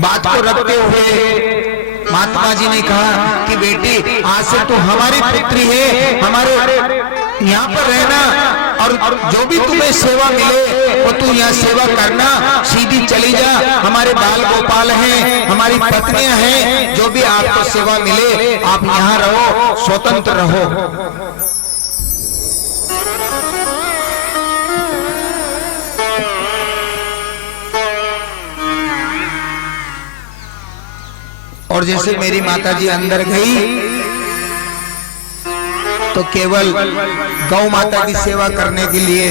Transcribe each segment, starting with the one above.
बात को रखते हुए महात्मा जी ने कहा कि बेटी आज से तू हमारी पुत्री है, हमारे यहाँ पर रहना और जो भी तुम्हें सेवा मिले वो तू यहाँ सेवा करना, सीधी चली जा। हमारे बाल गोपाल हैं, हमारी पत्नियां हैं, जो भी आपको सेवा मिले आप यहाँ रहो, स्वतंत्र रहो। और जैसे मेरी माताजी अंदर गई तो केवल गौ माता की सेवा करने के लिए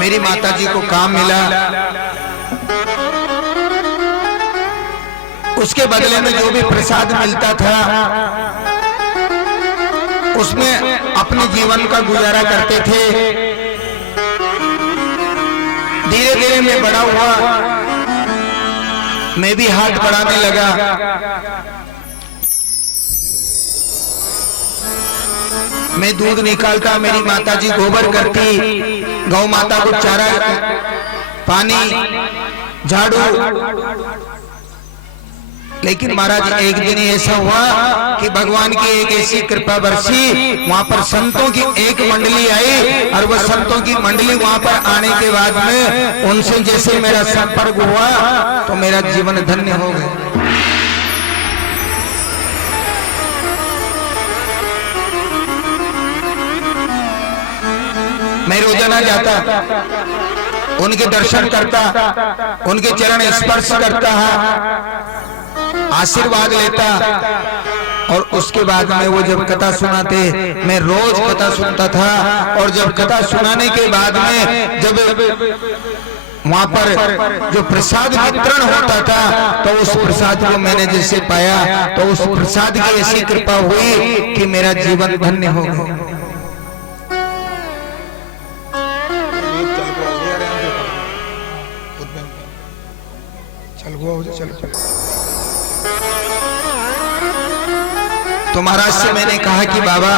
मेरी माताजी को काम मिला। उसके बदले में जो भी प्रसाद मिलता था उसमें अपने जीवन का गुजारा करते थे। धीरे धीरे मैं बड़ा हुआ, मैं भी हाथ बढ़ाने लगा। मैं दूध निकालता, मेरी माताजी गोबर करती, गौ माता को चारा, पानी, झाड़ू। लेकिन महाराज एक दिन ऐसा हुआ कि भगवान की एक ऐसी कृपा बरसी, वहां पर संतों की एक मंडली आई और वह संतों की मंडली वहां पर आने के बाद में उनसे जैसे मेरा संपर्क हुआ तो मेरा जीवन धन्य हो गया। मैं रोजाना जाता, उनके दर्शन करता, उनके चरण स्पर्श करता है, आशीर्वाद लेता। और उसके बाद में वो जब कथा सुनाते, मैं रोज कथा सुनता था। और जब कथा सुनाने के बाद में जब वहां पर जो प्रसाद वितरण होता था तो उस प्रसाद को मैंने जैसे पाया तो उस प्रसाद की ऐसी कृपा हुई कि मेरा जीवन धन्य हो गया। तो महाराज से मैंने कहा कि बाबा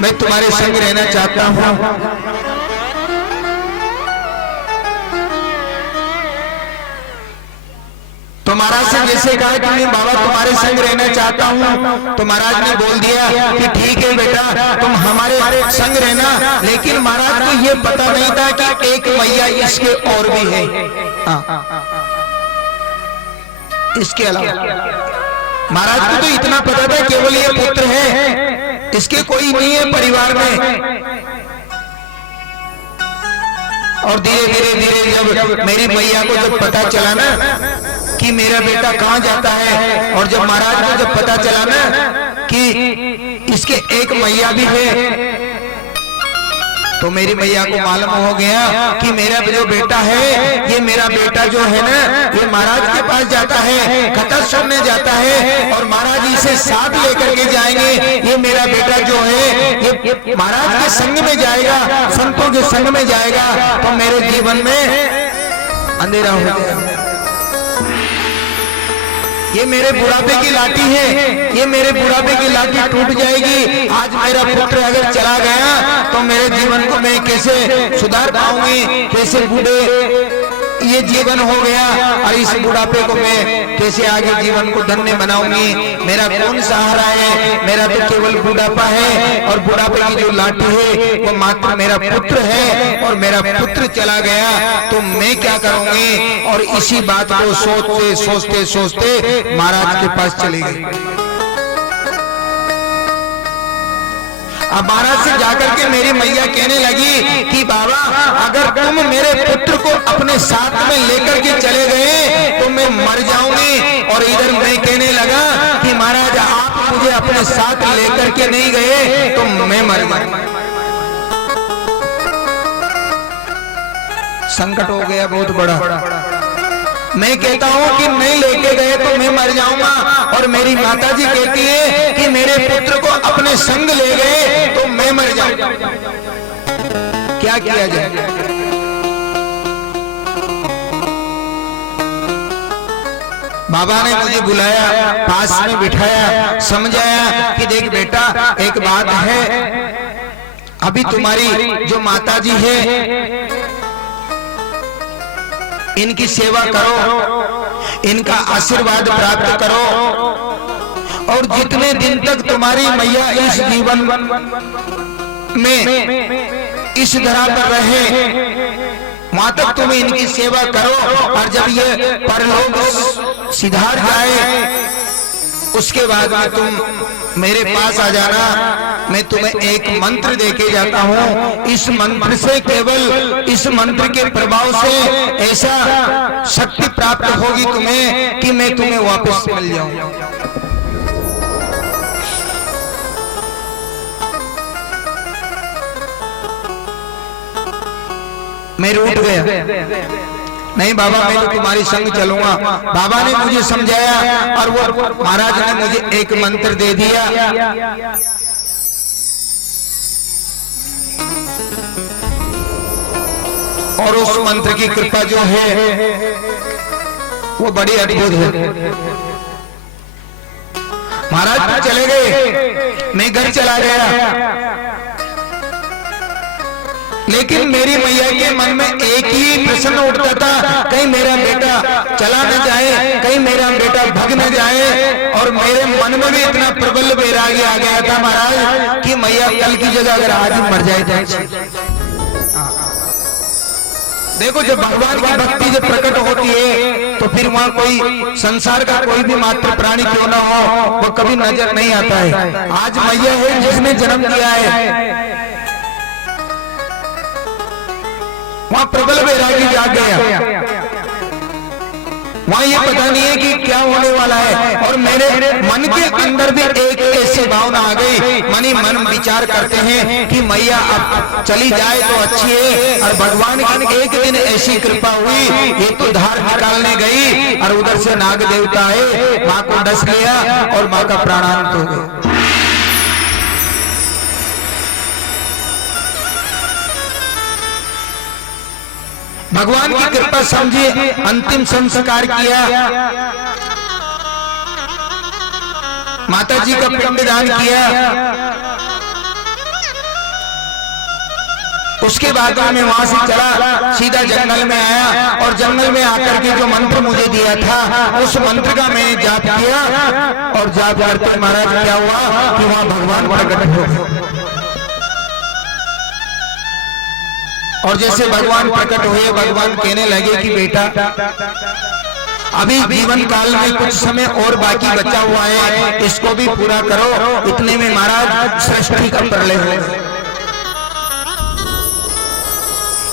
मैं तुम्हारे संग रहना चाहता हूं। तो महाराज से जैसे कहा कि मैं बाबा तुम्हारे संग रहना चाहता हूं, तो महाराज ने बोल दिया कि ठीक है बेटा तुम हमारे संग रहना। लेकिन महाराज को ये पता नहीं था कि एक मैया इसके और भी है। इसके अलावा महाराज को तो इतना पता था केवल ये पुत्र है, इसके कोई नहीं है परिवार में। और धीरे धीरे धीरे जब मेरी मैया को जब पता चला ना कि मेरा बेटा कहाँ जाता है, और जब महाराज को जब पता चला ना कि इसके एक मैया भी है, तो मेरी मैया को मालूम हो गया कि मेरा जो बेटा है, ये मेरा बेटा जो है ना, ये महाराज के पास जाता है, कथा सुनने जाता है और महाराज इसे साथ लेकर के जाएंगे। ये मेरा बेटा जो है ये महाराज के संग में जाएगा, संतों के संग में जाएगा, तो मेरे जीवन में अंधेरा हो जाएगा। ये मेरे बुढ़ापे की लाठी है, ये मेरे बुढ़ापे की लाठी टूट जाएगी। आज मेरा पुत्र अगर चला गया तो मेरे जीवन को मैं कैसे सुधार पाऊंगी, कैसे बूढ़े ये जीवन हो गया और इस बुढ़ापे को मैं कैसे आगे जीवन को धन्य बनाऊंगी। मेरा कौन सहारा है, मेरा तो केवल बुढ़ापा है। और बुढ़ापे की जो लाठी है वो मात्र मेरा पुत्र है, और मेरा पुत्र चला गया तो मैं क्या करूंगी। और इसी बात को सोचते सोचते सोचते महाराज के पास चली गई। अब महाराज से जाकर के मेरी मैया कहने लगी कि बाबा अगर तुम मेरे पुत्र को अपने साथ में लेकर के चले गए तो मैं मर जाऊंगी। और इधर मैं कहने लगा कि महाराज आप मुझे अपने साथ लेकर के नहीं गए तो मैं मर गया। संकट हो गया बहुत बड़ा। मैं कहता हूं कि नहीं लेके गए तो मैं मर जाऊंगा, और मेरी माताजी कहती है कि मेरे पुत्र को अपने संग ले गए तो मैं मर जाऊंगा। क्या किया जाए? बाबा ने मुझे बुलाया, पास में बिठाया, समझाया कि देख बेटा एक बात है, अभी तुम्हारी जो माता जी है इनकी सेवा करो, इनका आशीर्वाद प्राप्त करो, और जितने दिन तक तुम्हारी मैया इस जीवन में इस धरा पर रहे वहां तक तुम इनकी सेवा करो। और जब ये परलोक सिधार जाए उसके बाद में तुम मेरे पास आ जाना। मैं तुम्हें एक मंत्र देके जाता हूँ। इस मंत्र से, केवल इस मंत्र के प्रभाव से ऐसा शक्ति प्राप्त होगी तुम्हें कि मैं तुम्हें वापस मिल जाऊं। मैं रूठ गया, नहीं बाबा मैं तो तुम्हारी संग चलूंगा। बाबा ने मुझे समझाया और वो महाराज ने मुझे एक मंत्र दे दिया। और उस मंत्र की कृपा जो है वो बड़ी अद्भुत है। महाराज चले गए, मैं घर चला गया, लेकिन मेरी मैया के मन में एक ही प्रश्न उठता था, कहीं मेरा बेटा चला न जाए, कहीं मेरा बेटा भग न जाए। और मेरे मन में भी इतना प्रबल वैराग्य आ गया था महाराज कि मैया कल की जगह अगर आज मर जाए। देखो जब भगवान की भक्ति जब प्रकट होती है तो फिर वहाँ कोई संसार का कोई भी मात्र प्राणी क्यों ना हो वो कभी नजर नहीं आता है। आज मैया है जिसने जन्म दिया है, वहां प्रबल वैरागी जाग गया। वहां ये पता नहीं है कि क्या होने वाला है। और मेरे मन के अंदर भी एक ऐसी भावना आ गई, मन विचार करते हैं कि मैया अब चली जाए तो अच्छी है। और भगवान की एक दिन ऐसी कृपा हुई, ये तो धार निकालने गई और उधर से नाग देवता है, माँ को डस लिया और माँ का प्राणांत हो गया। भगवान की कृपा समझिए, अंतिम संस्कार किया, माता जी का पिंडदान किया। उसके बाद मैं वहां से चला, सीधा जंगल में आया और जंगल में आकर के जो मंत्र मुझे दिया था उस मंत्र का मैंने जाप किया। और जाप करते महाराज क्या हुआ कि वहां भगवान प्रकट हो गए। और जैसे भगवान प्रकट हुए, भगवान कहने लगे कि बेटा अभी जीवन काल में कुछ समय और बाकी बचा हुआ है, इसको भी पूरा करो। इतने में महाराज सृष्टि का प्रलय हो गया।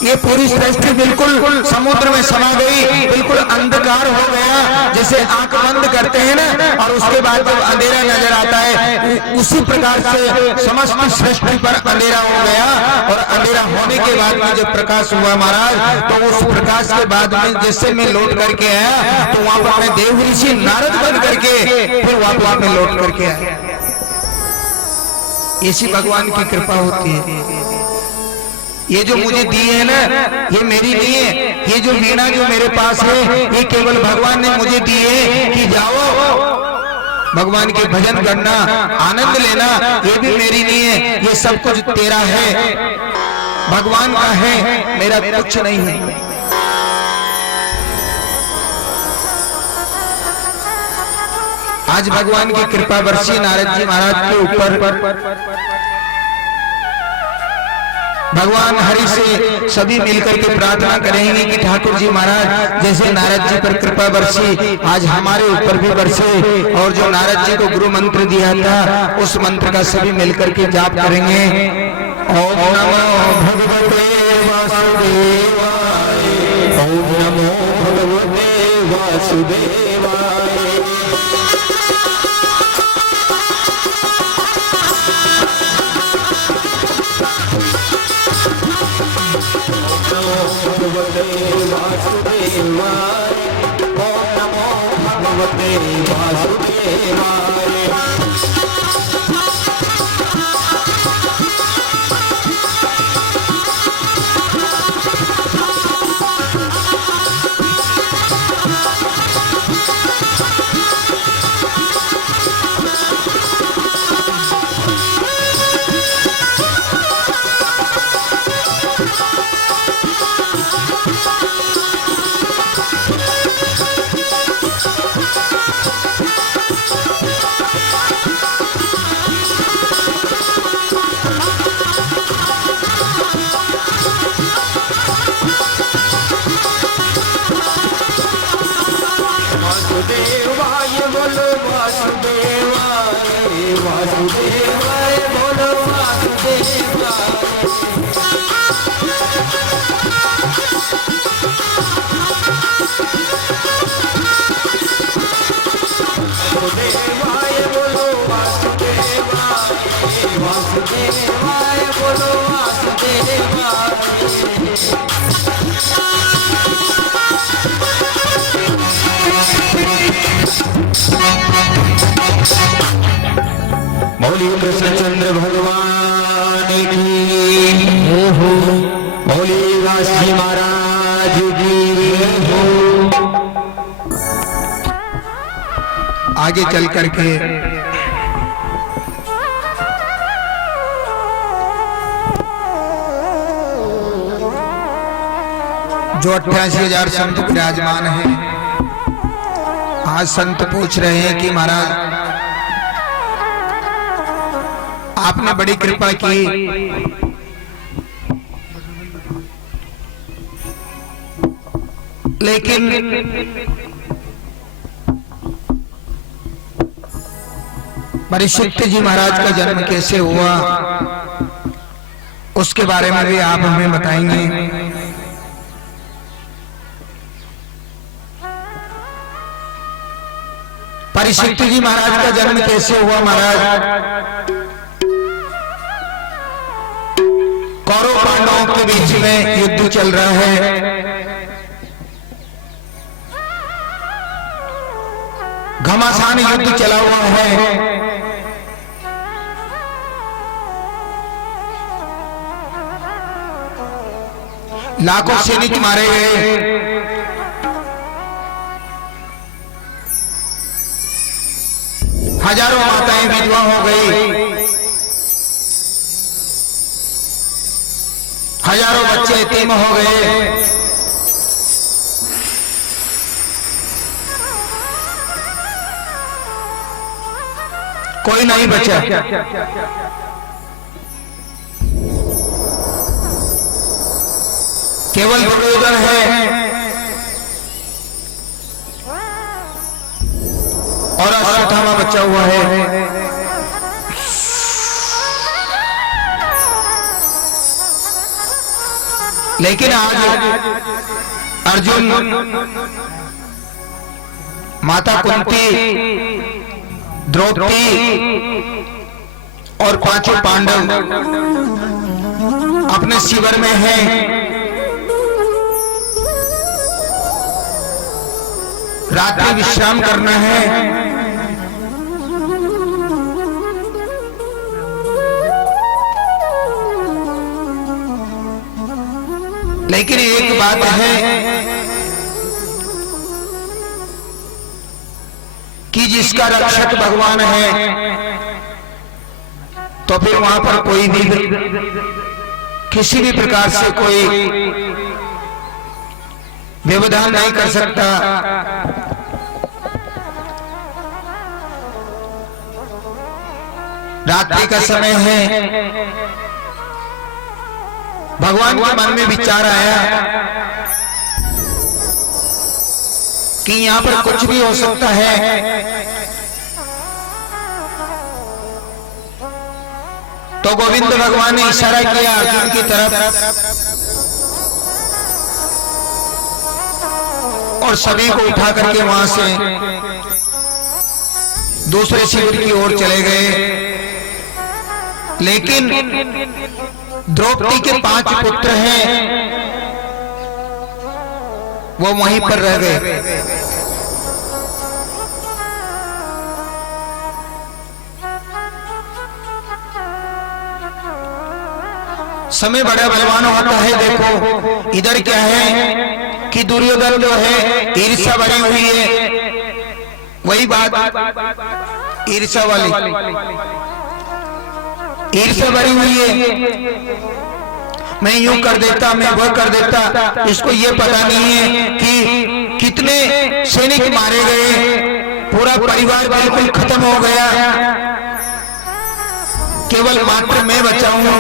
ये पूरी सृष्टि बिल्कुल समुद्र में समा गई, बिल्कुल अंधकार हो गया। जैसे आंख बंद करते हैं ना और उसके बाद जब अंधेरा नजर आता है, उसी प्रकार से समस्त सृष्टि पर अंधेरा हो गया। और अंधेरा होने के बाद में जब प्रकाश हुआ महाराज, तो उस प्रकाश के बाद में जैसे मैं लौट करके आया तो वहां पर मैं देव ऋषि नारद बन करके फिर वापस में लौट करके आया। ऐसी भगवान की कृपा होती है। ये जो मुझे दी है ना, ये मेरी नहीं है। ये जो वीणा जो मेरे पास है, ये केवल भगवान ने मुझे दी है कि जाओ भगवान के भजन करना, आनंद लेना। ये भी मेरी नहीं है, ये सब कुछ तेरा है, भगवान का है, मेरा कुछ नहीं है। आज भगवान की कृपा बरसी नारद जी महाराज के ऊपर। भगवान हरि से सभी मिलकर के प्रार्थना करेंगे कि ठाकुर जी महाराज जैसे नारद जी पर कृपा बरसी आज हमारे ऊपर भी बरसे। और जो नारद जी को गुरु मंत्र दिया था उस मंत्र का सभी मिलकर के जाप करेंगे। ओम नमो भगवते वासुदेवाय, ओम नमो भगवते वासुदेवाय। भगवते वासुदेवाय, ओम नमो भगवते वासुदेवाय। वासुदेवाय बोलो वासुदेवाय, वासुदेवाय बोलो वासुदेवाय। मौली कृष्णचंद्र भगवान की, मौली वासी महाराज की। आगे चल करके जो 88,000 संत विराजमान हैं, आज संत पूछ रहे हैं कि महाराज आपने बड़ी कृपा की, लेकिन परीक्षित जी महाराज का जन्म कैसे हुआ उसके बारे में भी आप हमें बताएंगे। परीक्षित जी महाराज का जन्म कैसे हुआ महाराज? कौरव पांडवों के बीच में युद्ध चल रहा है। घमासान युद्ध चला हुआ है। लाखों सैनिक मारे गए। हजारों माताएं विधवा हो गई। हजारों बच्चे यतीम हो गए। कोई नहीं बचा। केवल दुर्योधन है और अश्वत्थामा बचा हुआ है। लेकिन आज अर्जुन, माता कुंती, द्रौपदी और पांचों पांडव अपने शिविर में हैं। रात्रि विश्राम करना है। लेकिन एक बात है कि जिसका रक्षक भगवान है तो फिर वहां पर कोई भी किसी भी प्रकार से कोई व्यवधान नहीं कर सकता। रात्रि का समय है। भगवान के मन में विचार आया कि यहां पर कुछ भी हो सकता है। तो गोविंद भगवान ने इशारा किया अर्जुन की तरफ और सभी को उठा करके वहां से दूसरे शिविर की ओर चले गए। लेकिन द्रौपदी के 5 पुत्र हैं, वो वहीं पर रह गए। समय बड़ा बलवान होता है। देखो इधर क्या है कि दुर्योधन जो है ईर्ष्या भरी हुई है। वही बात ईर्ष्या वाली, ईर्ष्या भरी हुई है। मैं यूं कर देता, मैं वह कर देता। इसको ये पता नहीं है कि कितने सैनिक मारे गए, पूरा परिवार बिल्कुल खत्म हो गया, केवल मात्र मैं बचा हूं।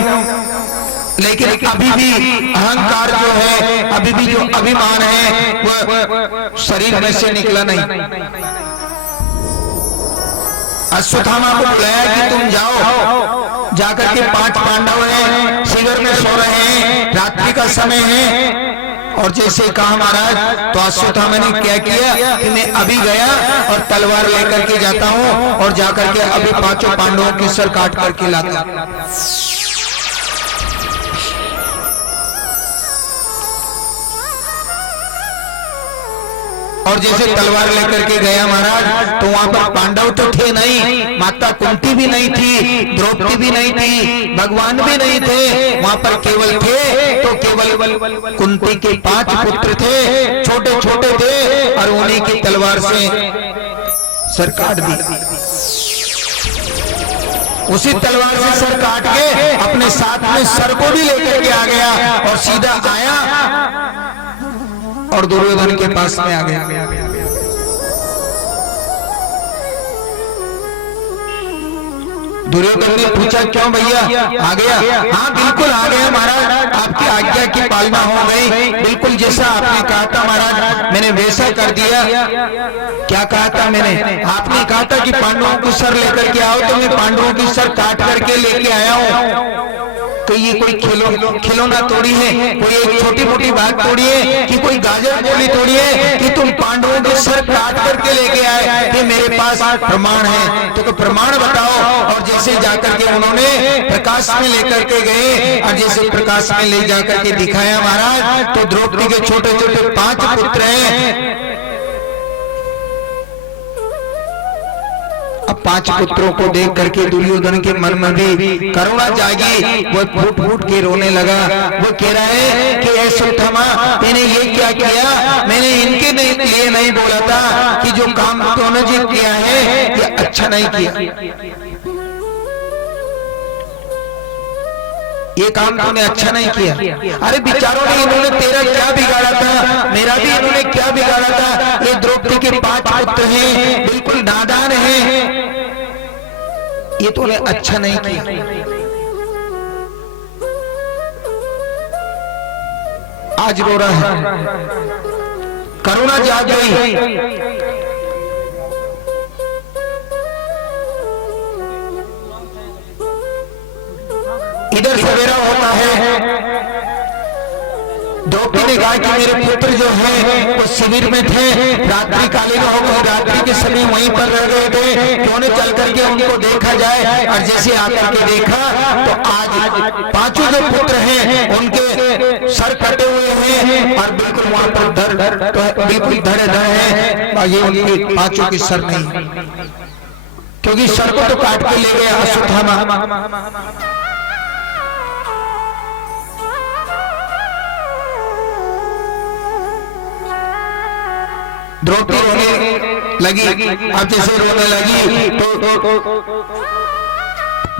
लेकिन अभी भी अहंकार जो है, अभी भी जो अभिमान है वह शरीर में से निकला नहीं। अश्वत्थामा को बुलाया कि तुम जाओ, जाकर के 5 पांडव हैं शिविर में सो रहे हैं, रात्रि का समय है। और जैसे कहा महाराज, तो अश्वत्थामा ने क्या किया कि मैं अभी गया और तलवार लेकर के जाता हूं और जाकर के अभी 5 पांडवों के सर काट करके लाता। और जैसे तलवार लेकर के गया महाराज, तो वहां पर पांडव तो थे नहीं, माता कुंती भी नहीं थी, द्रौपदी भी नहीं थी, भगवान भी नहीं थे, वहां पर केवल थे तो केवल कुंती के 5 पुत्र थे, छोटे छोटे थे, और उन्हीं की तलवार से सर काट दी। उसी तलवार से सर काट के अपने साथ में सर को भी लेकर के आ गया और सीधा आया और दुर्योधन के पास में आ गया। दुर्योधन ने पूछा, क्यों भैया आ गया? हाँ बिल्कुल आ गया महाराज, आपकी आज्ञा की पालना हो गई, बिल्कुल जैसा आपने कहा था महाराज मैंने वैसा कर दिया। क्या कहा था मैंने? आपने कहा था कि पांडवों की सर लेकर के आओ, तो मैं पांडवों की सर काट करके लेके आया हूँ। तो ये कोई खिलौना तोड़ी है, कोई एक छोटी मोटी बात तोड़ी है कि कोई गाजर गोली तोड़ी है कि तुम पांडवों के सर काट करके लेके आए कि मेरे पास प्रमाण है, तो प्रमाण बताओ। और जैसे जाकर के उन्होंने प्रकाश में लेकर के गए और जैसे प्रकाश में ले जाकर के दिखाया महाराज, तो द्रौपदी के छोटे छोटे 5 पुत्र हैं। अब 5 पुत्रों को देख करके दुर्योधन के मन में भी करुणा जागी, वो फूट फूट के रोने लगा। वो कह रहा है कि अश्वत्थामा मैंने ये क्या किया, मैंने इनके लिए नहीं बोला था कि जो काम तूने जी किया है ये अच्छा नहीं किया, ये काम तूने अच्छा नहीं किया। अरे बेचारों ने इन्होंने तेरा क्या बिगाड़ा था, मेरा भी इन्होंने क्या बिगाड़ा था। ये द्रौपदी के 5 पुत्र हैं, बिल्कुल नादान हैं, ये तूने अच्छा नहीं किया। आज रो रहा है, करुणा जाग गई। इधर सवेरा होता है, द्रौपदी ने कहा कि मेरे पुत्र जो हैं वो शिविर में थे, रात्रि कालीन हो गई, रात्रि के समय वहीं पर रह गए थे, क्यों न चल करके उनको देखा जाए। और जैसे आकर के देखा तो आज 5 जो पुत्र हैं उनके सर कटे हुए हैं और बिल्कुल वहां पर बिल्कुल धड़े धड़े हैं, ये उनके 5 के सर नहीं, क्योंकि सर को तो काट के ले गया अश्वत्थामा। द्रौपदी रोने लगी। अब जैसे रोने लगी तो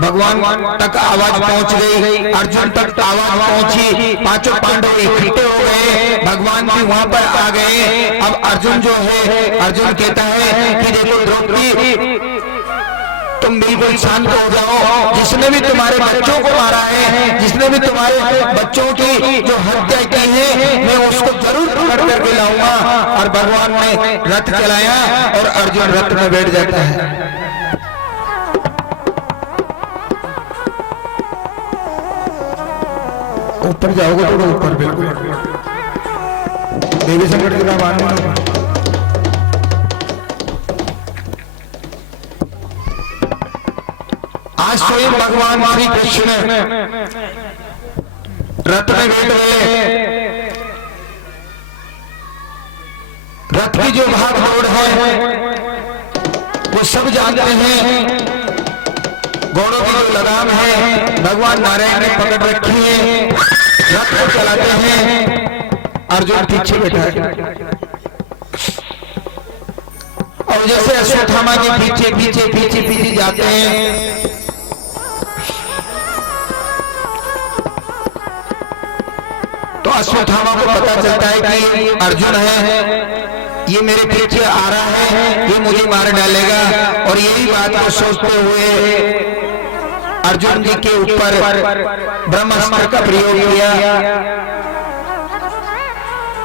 भगवान तक आवाज पहुंच गई, अर्जुन तक आवाज पहुंची, 5 पांडव इकट्ठे हो गए, भगवान भी वहां पर आ गए। अब अर्जुन जो है, अर्जुन कहता है कि देखो द्रौपदी तुम बिल्कुल शांत हो जाओ, जिसने भी तुम्हारे बच्चों को मारा है, जिसने भी तुम्हारे बच्चों की जो हत्या की है, मैं उसको जरूर पकड़ करके लाऊंगा। और भगवान ने रथ चलाया और अर्जुन रथ में बैठ जाता है। ऊपर जाओगे थोड़ा ऊपर, बिल्कुल देवी संकट के बाद आज स्वयं भगवान श्री कृष्ण रथ में बैठ गए। रथ की जो भाग दौड़ है वो सब जानते हैं, घोड़ों की जो लगाम है भगवान नारायण ने पकड़ रखी है, रथ को चलाते हैं, अर्जुन पीछे बैठा है। और जैसे अश्वत्थामा के पीछे पीछे पीछे पीछे जाते हैं, तो अश्वत्थामा को पता चलता है कि अर्जुन है, ये मेरे पीछे आ रहा है, ये मुझे मार डालेगा। और यही बात को सोचते हुए अर्जुन जी के ऊपर ब्रह्मास्त्र का प्रयोग किया।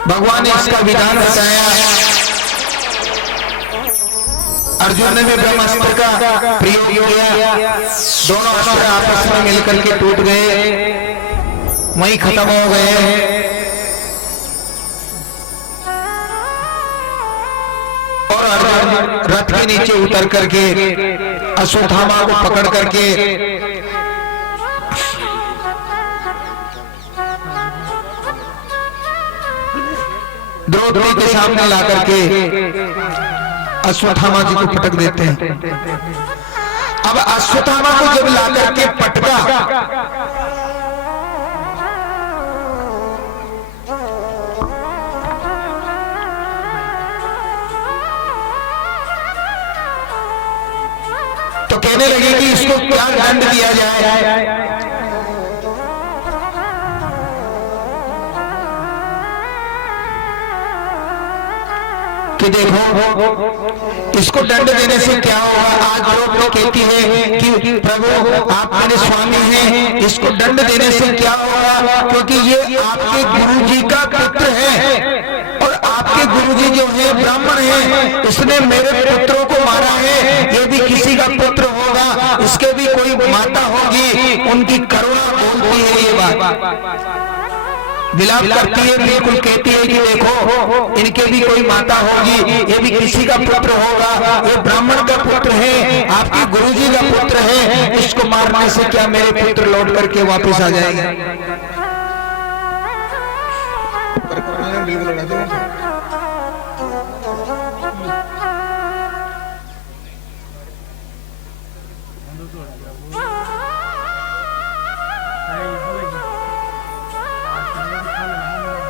भगवान ने इसका विधान बताया। अर्जुन ने भी ब्रह्मास्त्र का प्रयोग किया, दोनों अस्त्र आपस में मिलकर के टूट गए, वहीं खत्म हो गए। और अर्जुन रथ के नीचे उतर करके अश्वत्थामा को पकड़ करके द्रौपदी के सामने ला करके अश्वत्थामा जी को पटक देते हैं। अब अश्वत्थामा को जब ला करके पटका, तो कहने लगे कि इसको क्या दंड दिया जाए। कि देखो इसको दंड देने से क्या होगा। आज लोग कहती है कि प्रभु आप मेरे स्वामी हैं, इसको दंड देने से क्या होगा, क्योंकि ये आपके गुरुजी का पुत्र है और आपके गुरुजी जो है ब्राह्मण है, इसने मेरे पुत्रों को मारा है, ये भी किसी का पुत्र होगा, इसके भी कोई माता होगी, उनकी करुणा बोलती है ये बात, विलाप करती है, बिल्कुल कहती है कि देखो इनके भी कोई माता होगी, ये भी किसी का पुत्र होगा, ये ब्राह्मण का पुत्र है, आपके गुरुजी का पुत्र है, इसको मारने से क्या मेरे पुत्र लौट करके वापस आ जाएंगे।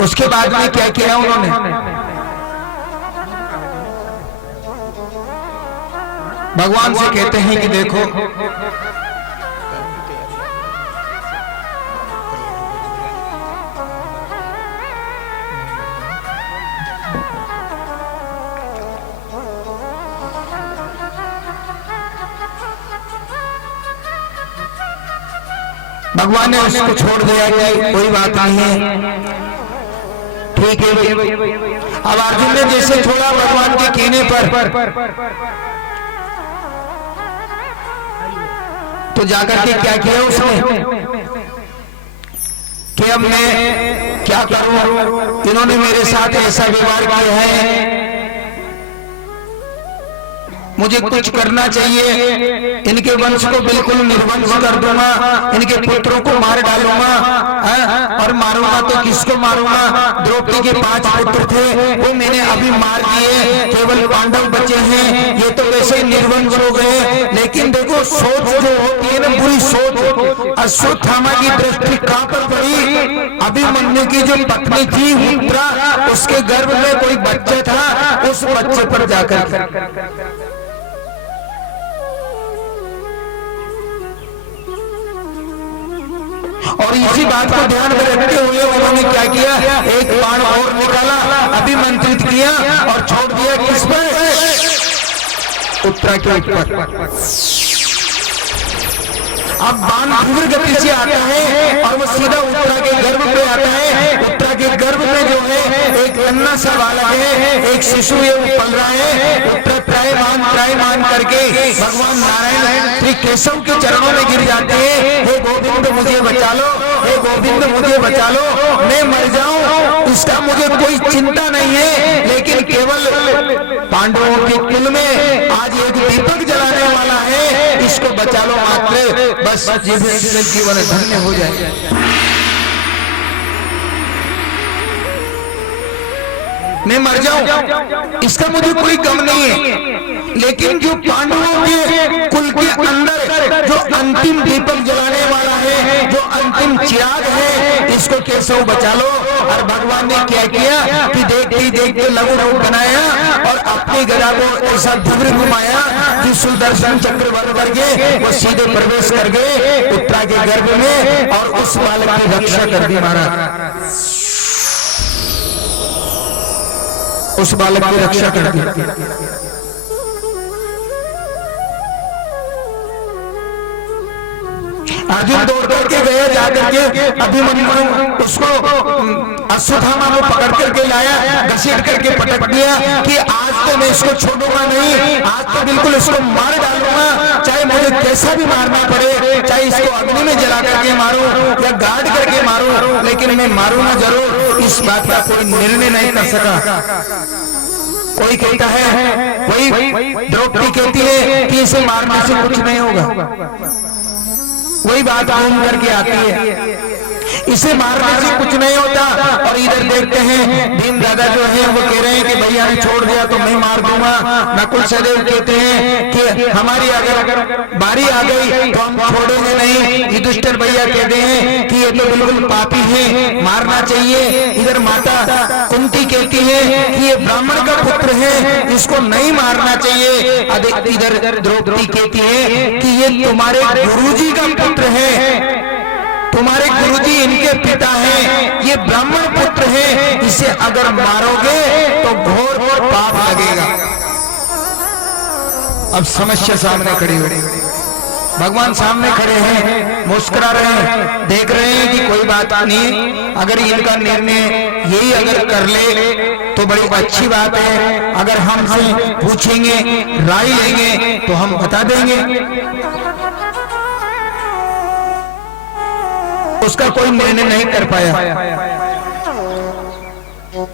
उसके बाद में क्या किया उन्होंने, भगवान से कहते हैं कि देखो भगवान ने उसको छोड़ दिया कि कोई बात नहीं है, ठीक है। अब अर्जुन ने जैसे छोड़ा भगवान के कहने पर, तो जाकर के क्या किया उसने कि अब मैं क्या करूं, इन्होंने मेरे साथ ऐसा व्यवहार किया है, मुझे कुछ करना चाहिए, इनके वंश को बिल्कुल निर्वंश कर दूंगा, इनके पुत्रों को मार डालूंगा, और मारूंगा तो किसको मारूंगा। द्रौपदी के 5 पुत्र थे, वो मैंने अभी मार दिए, केवल पांडव बचे हैं, ये तो वैसे निर्वंश हो गए। लेकिन देखो सोच जो होती है ना, बुरी सोच, अश्वत्थामा की दृष्टि कहां पर पड़ी, अभिमन्यु की जो पत्नी थी उत्तरा, उसके गर्भ में कोई बच्चा था, उस बच्चे पर जाकर और इसी बात को ध्यान में रखते हुए उन्होंने क्या किया, एक बाण और निकाला, अभिमंत्रित किया और छोड़ दिया किस पर, उत्तरा के ऊपर। अब बाण तीव्र गति से आता है और वो सीधा उत्तरा के गर्भ पे आता है। उत्तरा के गर्भ में जो है एक नन्हा सा बालक है, एक शिशु है, वो पल रहा है। उत्तरा त्रायमान करके भगवान नारायण श्री केशव के चरणों में गिर जाते हैं, हे गोविंद मुझे बचा लो, हे गोविंद मुझे बचा लो, मैं मर जाऊं इसका मुझे कोई चिंता नहीं है, लेकिन केवल पांडवों के कुल में आज एक दीपक जलाने वाला है, इसको बचा लो मात्र, बस जीवन धन्य हो जाए। मैं मर जाऊं इसका मुझे कोई गम नहीं है, लेकिन जो पांडवों के कुल के अंदर जो अंतिम दीपक जलाने वाला है, जो अंतिम चिराग है, इसको केशव बचा लो। और भगवान ने क्या किया कि देखते देखते लघु रूप बनाया और अपनी गदा को ऐसा ध्रुव घुमाया कि सुदर्शन चक्र बन करके वो सीधे प्रवेश कर गए उत्तरा के गर्भ में और उस बालक की रक्षा कर दी महाराज, उस बालक की रक्षा कर दी। अर्जुन दौड़ करके गया, जाकर के अभिमन्यु उसको अश्वत्थामा को पकड़ करके लाया, घसीट करके पटक दिया कि आज तो मैं इसको छोड़ूंगा नहीं, आज तो बिल्कुल इसको मार डालूंगा, चाहे मुझे कैसा भी मारना पड़े, चाहे इसको अग्नि में जला करके मारूं या गाड़ करके मारूं, लेकिन मैं मारूंगा जरूर। इस बात का कोई निर्णय नहीं कर सका। कोई कहता है, वही द्रौपदी कहती है कि इसे मारने से कुछ नहीं होगा, वही बात घूम करके आती है, इसे मारने से कुछ नहीं होता। और इधर देखते हैं भीम दादा जो है वो कह रहे हैं कि भैया ने छोड़ दिया तो मैं मार दूंगा। नकुल सहदेव कहते हैं कि हमारी अगर बारी आ गई तो हम छोड़ेंगे नहीं। युधिष्ठिर भैया कहते हैं कि ये तो बिल्कुल पापी है, मारना चाहिए। इधर माता कुंती कहती है कि ये ब्राह्मण का पुत्र है, इसको नहीं मारना चाहिए। इधर द्रौपदी कहती है कि ये तुम्हारे गुरुजी का पुत्र है, तुम्हारे गुरुजी इनके पिता हैं, ये ब्राह्मण पुत्र है, इसे अगर मारोगे तो घोर पाप लगेगा। अब समस्या सामने खड़ी हो रही, भगवान सामने खड़े हैं, मुस्कुरा रहे हैं, देख रहे हैं कि कोई बात नहीं, अगर इनका निर्णय यही अगर कर ले तो बड़ी अच्छी बात है। अगर हमसे पूछेंगे, राय लेंगे तो हम बता देंगे। उसका कोई निर्णय नहीं कर पाया।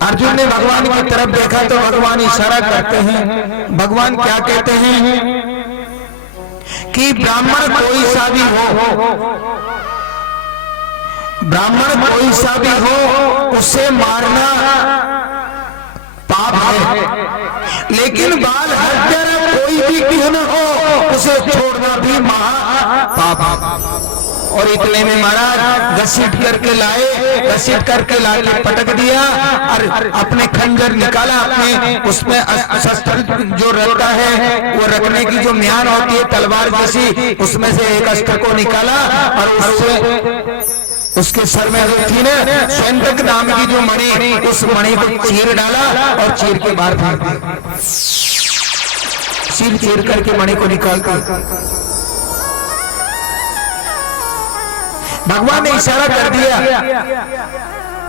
अर्जुन ने भगवान की तरफ देखा तो भगवान इशारा करते हैं। भगवान क्या कहते हैं कि ब्राह्मण कोई सा भी हो, ब्राह्मण कोई सा भी हो, उसे मारना पाप है, लेकिन बाल हत्यारा कोई भी क्यों न हो, उसे छोड़ना भी महापाप है। और इतने में महाराज घसीट करके लाए, घसीट करके लाके पटक दिया और अपने खंजर निकाला, अपने उसमें शस्त्र जो रखता है वो रखने की जो म्यान होती है तलवार जैसी, उसमें से एक अस्त्र को निकाला और उससे उसके सर में जो थी ना स्वयंतक नाम की जो मणि, उस मणि को चीर डाला और चीर के बाहर फेंक दिया। सिर चीर करके मणि को निकाल कर भगवान ने इशारा कर दिया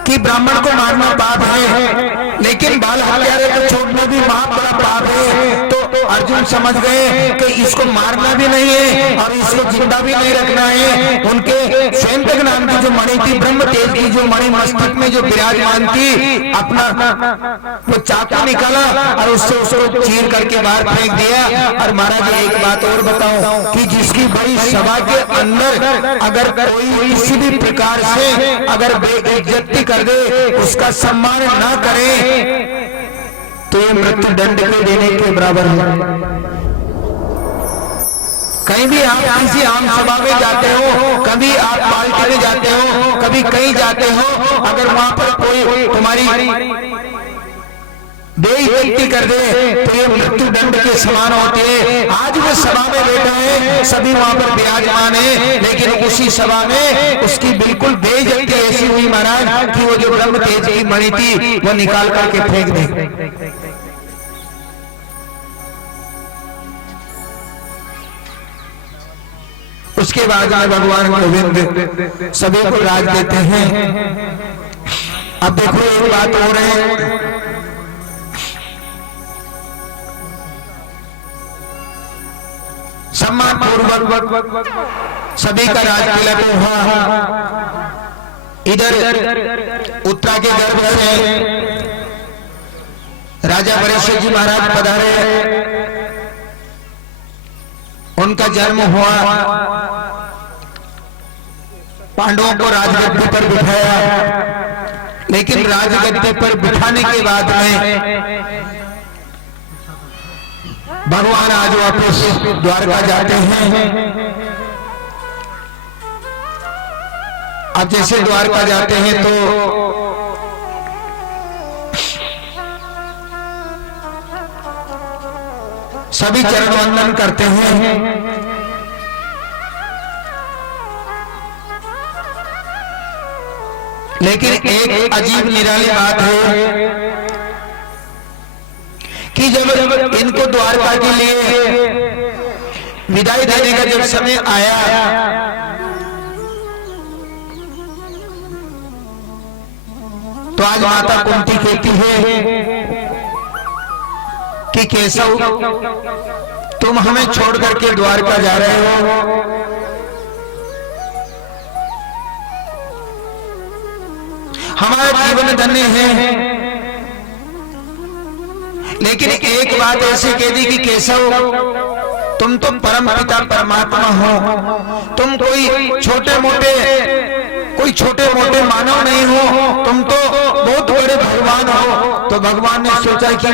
कि ब्राह्मण को मारना पाप है, लेकिन बाल हत्यारे को छोड़ना भी महा बड़ा पाप है। तो अर्जुन समझ गए कि इसको मारना भी नहीं है और इसको जिंदा भी नहीं रखना है। उनके स्वयंतक नाम की जो मणि थी, ब्रह्म तेज की जो मणि मस्तक में जो विराजमान थी, अपना वो चाकू निकाला और उससे उसको चीर करके बाहर फेंक दिया। और महाराज एक बात और बताओ कि जिसकी बड़ी सभा के अंदर अगर कोई किसी भी प्रकार से अगर बेइज्जती कर दे, उसका सम्मान ना करे, तो ये मृत्यु दंड के देने के बराबर है। कहीं भी आप किसी आम सभा में जाते हो, कभी आप पार्टी में जाते हो, कभी कहीं जाते हो, अगर वहां पर कोई तुम्हारी बेइज्जती कर दे तो ये मृत्यु दंड के समान होती है। आज वो सभा में बैठा है, सभी वहां पर विराजमान है, लेकिन उसी सभा में उसकी बिल्कुल बेइज्जती ऐसी हुई महाराज कि वो जो ब्रह्म तेज की मणि थी वो निकाल करके फेंक दी। उसके बाद भगवान गोविंद सभी को राज देते हैं। अब देखो एक बात हो रही है, सम्मान पूर्वक सभी का राज तिलक हुआ। इधर उत्तरा के गर्भ से राजा परीक्षित जी महाराज पधारे, उनका जन्म हुआ, पांडवों को राजगद्दी पर बिठाया, लेकिन राजगद्दी पर बिठाने के बाद में भगवान आज वापस द्वारका जाते हैं। अब जैसे द्वारका जाते हैं तो सभी चरण वंदन करते हैं। लेकिन एक अजीब निराली बात है कि जब इनको द्वारका के लिए विदाई देने का जब समय आया तो आज माता कुंती कहती है कि केशव, तुम हमें छोड़ करके द्वारका जा रहे हो, हमारा जीवन धन्य है। लेकिन एक बात ऐसी कह दी कि केशव, तुम तो परम पिता परमात्मा हो, तुम कोई छोटे मोटे मानव नहीं हो, तुम तो बहुत बड़े भगवान हो। तो भगवान ने सोचा कि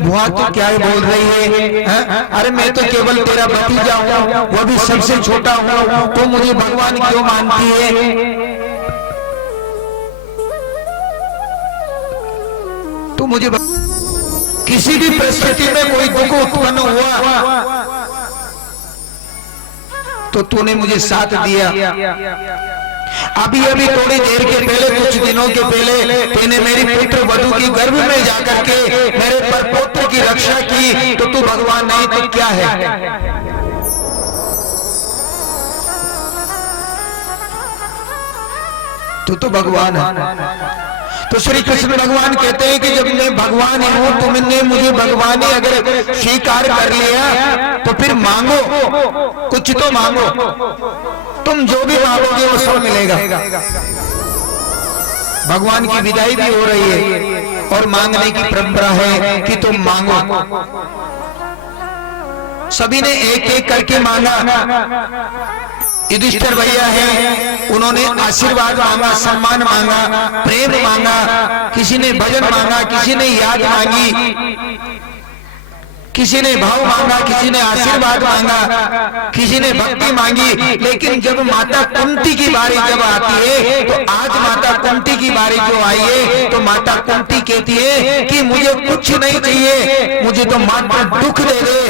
बुआ तो क्या बोल रही है? अरे मैं तो केवल तेरा भतीजा हूँ, वो भी सबसे छोटा हूँ, तो मुझे भगवान क्यों मानती है? तो मुझे किसी भी परिस्थिति में कोई दुख उत्पन्न हुआ तो तूने मुझे साथ दिया। अभी थोड़ी देर के पहले, कुछ दिनों के पहले तूने मेरी पुत्र वधू की गर्भ में जाकर के मेरे परपोत्र की रक्षा की। तो तू भगवान नहीं तो क्या है? तो भगवान है। तो श्री कृष्ण भगवान कहते हैं कि जब मैं भगवान हूं, तुमने मुझे भगवान ही अगर स्वीकार कर लिया तो फिर मांगो, कुछ तो मांगो, तुम जो भी मांगोगे वो सब मिलेगा। भगवान की विदाई भी हो रही है और मांगने की परंपरा है कि तुम मांगो। सभी ने एक एक करके मांगा। युधिष्ठिर भैया हैं, उन्होंने आशीर्वाद मांगा, सम्मान मांगा, प्रेम मांगा, किसी ने भजन मांगा, किसी ने याद मांगी, किसी ने भाव मांगा, किसी ने आशीर्वाद मांगा, किसी ने भक्ति मांगी। लेकिन जब माता कुंती की बारी जब आती है, तो आज माता कुंती की बारी जो आई है, तो माता कुंती कहती है कि मुझे कुछ नहीं चाहिए, मुझे तो मात्र दुख दे दे,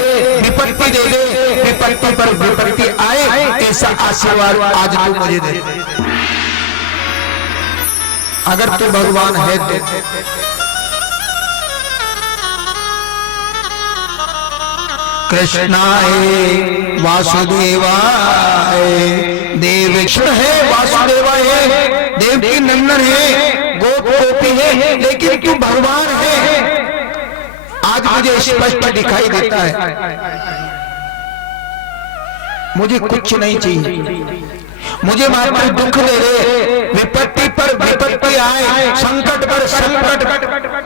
विपत्ति दे दे, विपत्ति पर विपत्ति आए ऐसा आशीर्वाद आज तू मुझे दे। अगर तू भगवान है तो कृष्णाय वासुदेवाय, देव कृष्ण है, वासुदेवाय है, देव की नंदन है, गोप गोपी है, लेकिन तू भगवान है। आज मुझे स्पष्ट दिखाई देता है, मुझे कुछ नहीं चाहिए, मुझे मात्र दुख दे दे, विपत्ति पर विपत्ति आए, संकट पर संकट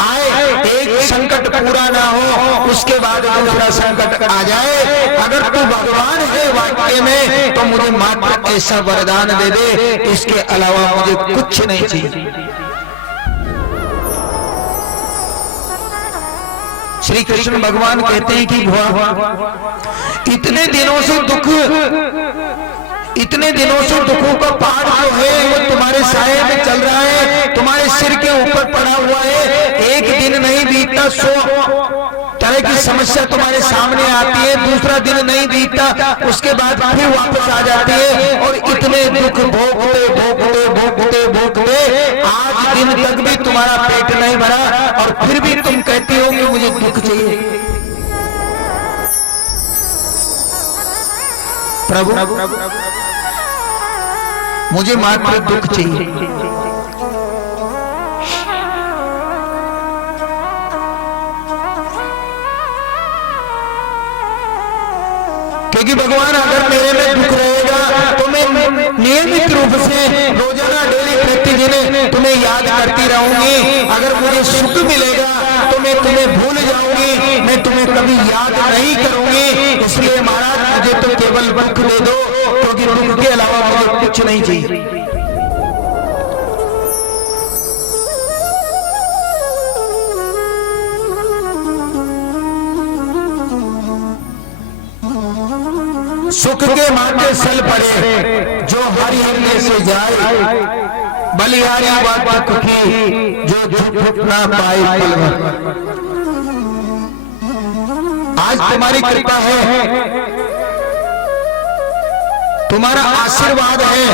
आए, एक संकट पूरा ना हो उसके बाद दूसरा संकट आ जाए। अगर तू भगवान है वाक्य में, तो मुझे मात्र ऐसा वरदान दे दे, इसके अलावा मुझे कुछ नहीं चाहिए। श्री कृष्ण भगवान कहते हैं कि भगवान इतने दिनों से दुखों का पहाड़ जो है वो तुम्हारे साये में चल रहा है, तुम्हारे सिर के ऊपर पड़ा हुआ है, एक दिन नहीं बीतता, 100 तरह की समस्या तुम्हारे सामने आती है, दूसरा दिन नहीं बीतता, उसके बाद फिर वापस आ जाती है, और इतने दुख भोगते भोगते भोगते भोगते आज दिन तक भी तुम्हारा पेट नहीं भरा, और फिर भी तुम कहती हो कि मुझे दुख चाहिए। प्रभु मुझे मात्र दुख चाहिए। क्योंकि भगवान अगर मेरे में दुख रहेगा तो मैं नियमित रूप से रोजाना डेली प्रतिदिन तुम्हें याद करती रहूंगी। अगर मुझे सुख मिलेगा तो मैं तुम्हें भूल जाऊंगी, मैं तुम्हें कभी याद नहीं करूंगी। इसलिए महाराज मुझे तो केवल दुख दे दो, क्योंकि दुख के अलावा मुझे कुछ नहीं चाहिए। सुख के माथे सल पड़े जो हरि हरि से जाए, बलिहारी बात दुख की जो झूठ ना पाए पल भर। आज तुम्हारी कृपा है, तुम्हारा आशीर्वाद है,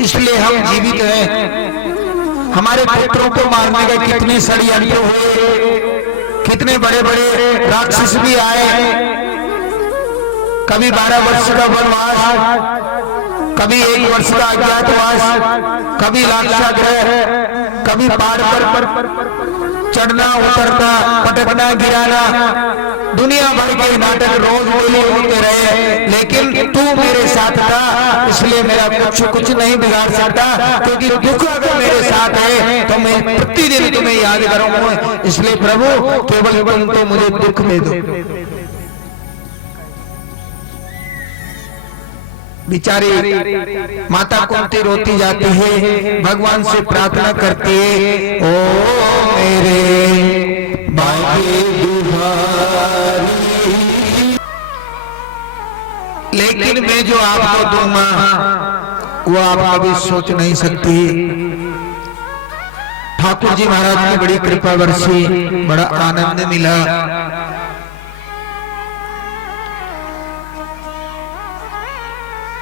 इसलिए हम जीवित हैं। हमारे पुत्रों को मारने का कितने षड्यंत्र हुए, कितने बड़े बड़े राक्षस भी आए, कभी 12 वर्ष का वनवास, कभी 1 वर्ष का अज्ञातवास, कभी लाक्षागृह, कभी पहाड़ पर चढ़ना उतरना, पटकना गिराना, दुनिया भर के नाटक रोज बोले होते रहे, लेकिन तू मेरे साथ था, इसलिए मेरा कुछ नहीं बिगाड़ सकता, क्योंकि दुख अगर मेरे साथ है तो मैं प्रतिदिन तुम्हें याद करूंगा। इसलिए प्रभु केवल तुम तो मुझे दुख दे दो। बिचारी माता कुंती रोती जाती है, भगवान से प्रार्थना करती है, ओ मेरे बाबे दुहारी, लेकिन मैं जो आपको दूंगा वो आप कभी सोच नहीं सकती। ठाकुर जी महाराज की बड़ी कृपा बरसी, बड़ा आनंद मिला।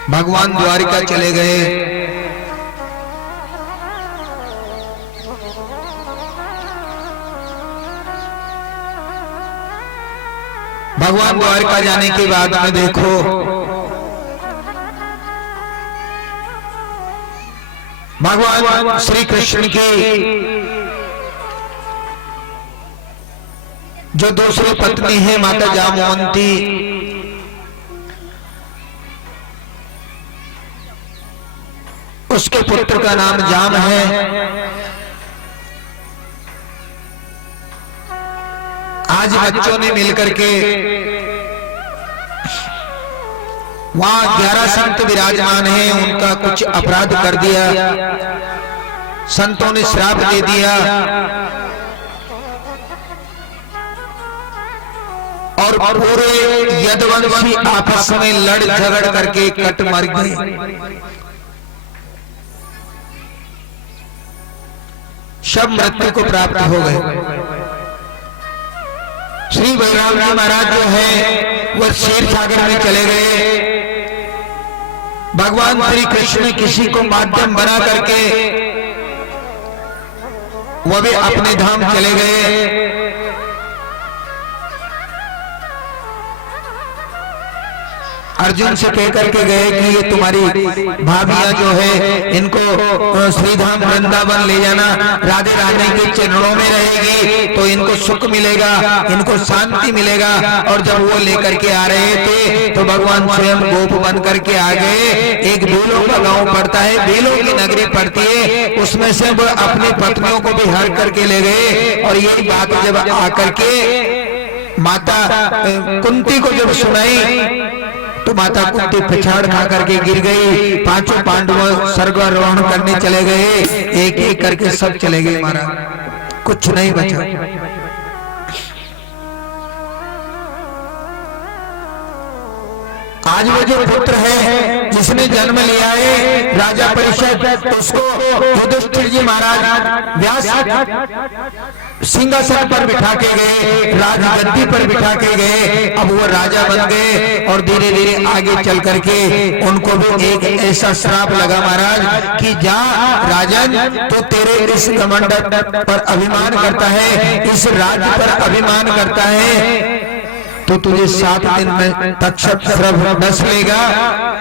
भगवान द्वारिका चले गए। भगवान द्वारिका जाने के बाद में देखो भगवान श्री कृष्ण की जो दूसरी पत्नी है माता जामवंती, उसके पुत्र का नाम जाम है। आज बच्चों ने मिलकर के वहां 11 संत विराजमान हैं, उनका कुछ अपराध कर दिया, संतों ने श्राप दे दिया और पूरे यदुवंशी आपस में लड़ झगड़ करके कट मर गए। सब मृत्यु को प्राप्त हो गए। श्री बलराम जी महाराज जो है वह क्षीर सागर में चले गए। भगवान श्री कृष्ण ने किसी को माध्यम बना करके वह भी अपने धाम चले गए। अर्जुन से कह करके गए कि ये तुम्हारी भाभियां जो है इनको श्रीधाम वृंदावन ले जाना, राधे राधे के चरणों में रहेगी तो इनको सुख मिलेगा, इनको शांति मिलेगा। और जब वो लेकर के आ रहे थे तो भगवान स्वयं गोप बन करके आ गए। एक बेलों का गांव पड़ता है, बेलों की नगरी पड़ती है, उसमें से वो अपनी पत्नियों को भी हर करके ले गए। और यही बात जब आकर के माता कुंती को जब सुनाई तो माता कुंती पिछाड़ खा करके गिर गई। पांचों पांडव स्वर्गारोहण करने चले गए, एक एक करके सब चले गए महाराज, कुछ नहीं बचा। आज वो जो पुत्र है जिसने जन्म लिया है राजा परिषद, उसको युधिष्ठिर जी महाराज व्यास सिंहासन पर बिठा के गए, राजगद्दी पर बिठा के गए। अब वो राजा बन गए और धीरे धीरे आगे चल करके उनको भी एक ऐसा श्राप लगा महाराज कि जा राजन, तो तेरे इस घमंड पर अभिमान करता है, इस राज्य पर अभिमान करता है, तो तुझे 7 दिन में तक्षक सर्प डस लेगा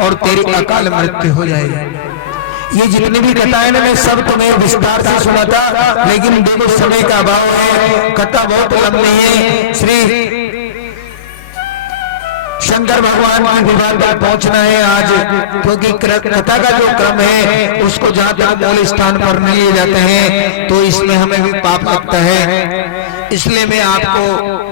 और तेरी अकाल मृत्यु हो जाएगी। ये जितनी भी कथाएं ना मैं सब तुम्हें विस्तार से सुना था, लेकिन देखो समय का अभाव है, कथा बहुत लंबी है। श्री शंकर भगवान की विवाह पर पहुंचना है आज, क्योंकि कथा का जो क्रम है उसको जहां तक मूल स्थान पर नहीं ले जाते हैं तो इसमें हमें भी पाप लगता है। इसलिए मैं आपको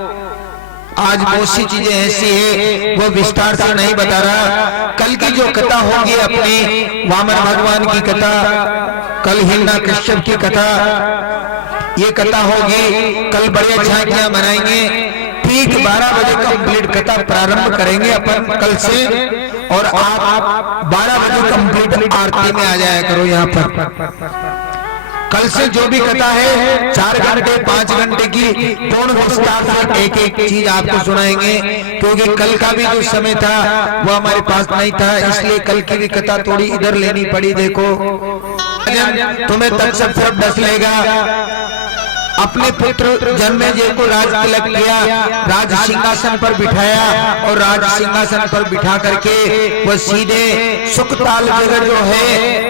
आज बहुत सी चीजें ऐसी है वो विस्तार से नहीं बता रहा। कल की जो कथा होगी अपनी वामन भगवान की कथा, कल हिरण्यकश्यप की कथा, ये कथा होगी। कल बड़े झांकियां मनाएंगे, ठीक 12 बजे कंप्लीट कथा प्रारंभ करेंगे अपन कल से, और आप 12 बजे कंप्लीट आरती में आ जाया करो यहाँ पर। कल से जो भी कथा है 4 घंटे 5 घंटे की पूर्ण विस्तार से एक एक चीज आपको सुनाएंगे, क्योंकि कल का भी जो समय था वो हमारे पास नहीं था, इसलिए कल की भी कथा थोड़ी इधर लेनी पड़ी। देखो तुम्हें तक्षक सर्प डस लेगा, अपने पुत्र जन्मेजय को राज तिलक किया, राज सिंहासन पर बिठाया और राज सिंहासन पर बिठा करके वह सीधे सुखताल जगह जो है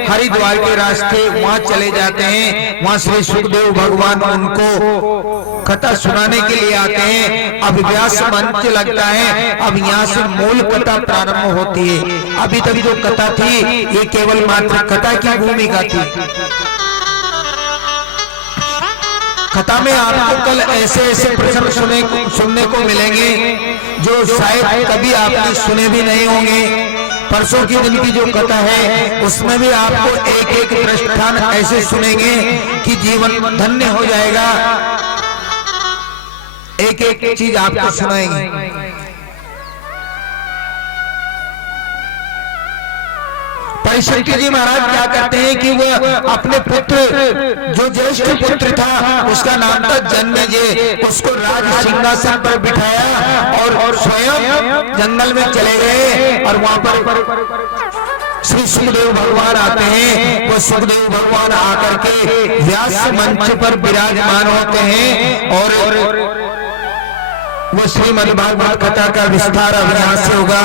हरिद्वार के रास्ते वहां चले जाते हैं। वहां श्री सुखदेव भगवान उनको कथा सुनाने के लिए आते हैं। अब व्यास मंच लगता है, अब यहाँ से मूल कथा प्रारंभ होती है। अभी तक जो कथा थी ये केवल मात्र कथा की भूमिका थी। कथा में आपको कल ऐसे ऐसे प्रसंग सुनने को मिलेंगे जो शायद कभी आपने सुने भी नहीं होंगे। परसों की दिन की जो कथा है उसमें भी आपको एक एक दृष्टांत ऐसे सुनेंगे कि जीवन धन्य हो जाएगा। एक एक चीज आपको सुनाएंगे। परीक्षित जी महाराज क्या करते हैं कि वह अपने पुत्र जो ज्येष्ठ पुत्र था उसका नाम था जन्मेजय, उसको राज सिंहासन पर बिठाया और स्वयं जंगल में चले गए और वहां पर श्री सुखदेव भगवान आते हैं। वो सुखदेव भगवान आकर के व्यास मंच पर विराजमान होते हैं और वो श्रीमद् भागवत कथा का विस्तार अब यहाँ से होगा।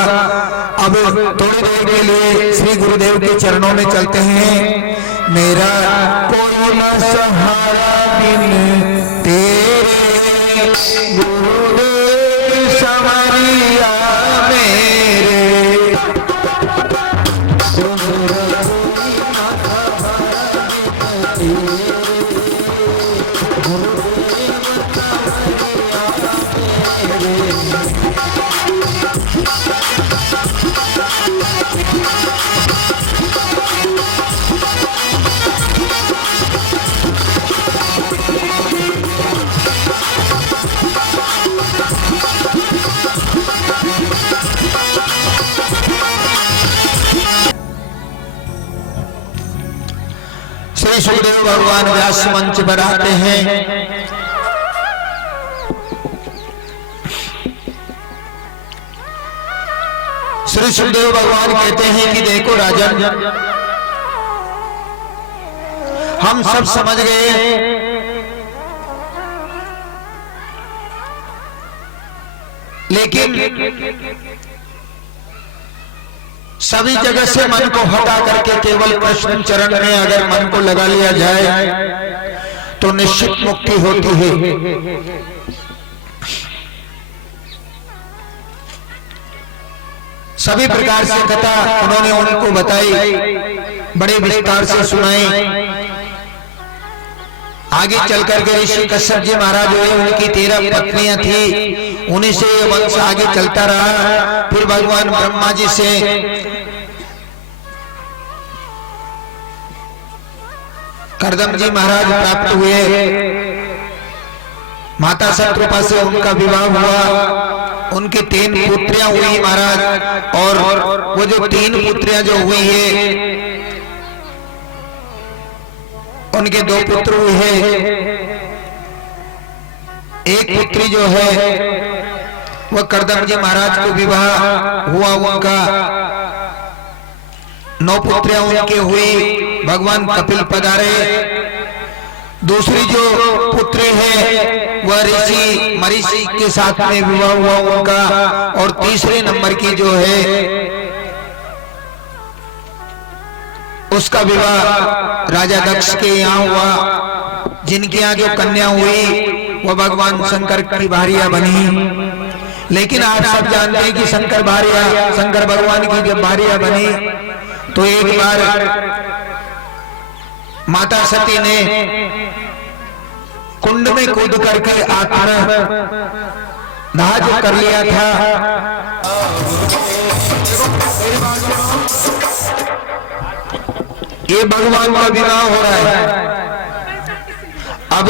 अब थोड़ी देर के लिए श्री गुरुदेव के चरणों में चलते हैं। मेरा कोई न सहारा बिन तेरे गुरुदेव संवरिया मेरे, श्री सुखदेव भगवान व्यास मंच पर आते हैं। श्री सुखदेव भगवान कहते हैं कि देखो राजन, हम सब समझ गए लेकिन सभी जगह से मन को हटा करके केवल कृष्ण चरण में अगर मन को लगा लिया जाए तो निश्चित मुक्ति होती है। सभी प्रकार से कथा उन्होंने उनको बताई, बड़े विस्तार से सुनाई। आगे चलकर के ऋषि कश्यप जी महाराज हुए, उनकी 13 पत्नियां थी, उन्हीं से ये वंश आगे चलता रहा। फिर भगवान ब्रह्मा जी से कर्दम जी महाराज प्राप्त हुए। माता शत्रुपा से उनका विवाह हुआ, उनके 3 पुत्रियां हुई महाराज। और वो जो 3 पुत्रियां जो हुई है उनके 2 पुत्र हुए। एक पुत्री जो है वह कर्दम जी महाराज को विवाह हुआ, उनका 9 पुत्रियां उनके हुई, भगवान कपिल पधारे। दूसरी जो पुत्री है वह ऋषि मरीचि के साथ में विवाह हुआ उनका। और तीसरे नंबर की जो है उसका विवाह राजा दक्ष के यहाँ हुआ। जिनके यहाँ जो कन्या हुई वह भगवान शंकर की भारिया बनी। लेकिन आप सब जानते हैं कि शंकर भगवान की जब भारिया बनी तो एक बार माता सती ने कुंड में कूद करके आत्मा दाह जो कर लिया था। ये भगवान का विवाह हो रहा है। अब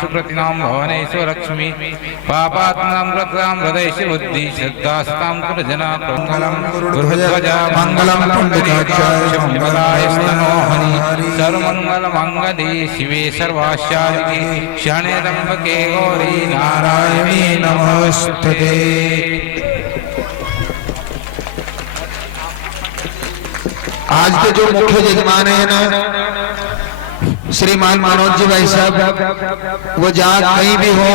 सुकृतिनां भवनेषु लक्ष्मी पापात्मां कृतां हृदयेषु बुद्धि श्रद्धास्तां कुलजना मङ्गलं गुरुध्वजा मङ्गलं पुण्डरीकाक्ष मङ्गलाय स्तनोहरि सर्वमङ्गलमङ्गले शिवे सर्वास्यादिके शरण्ये त्र्यम्बके गौरी नारायणी नमोस्तुते। आज के जो मुख्य यजमान है ना श्रीमान मनोज जी भाई साहब, वो जहाँ कहीं भी हो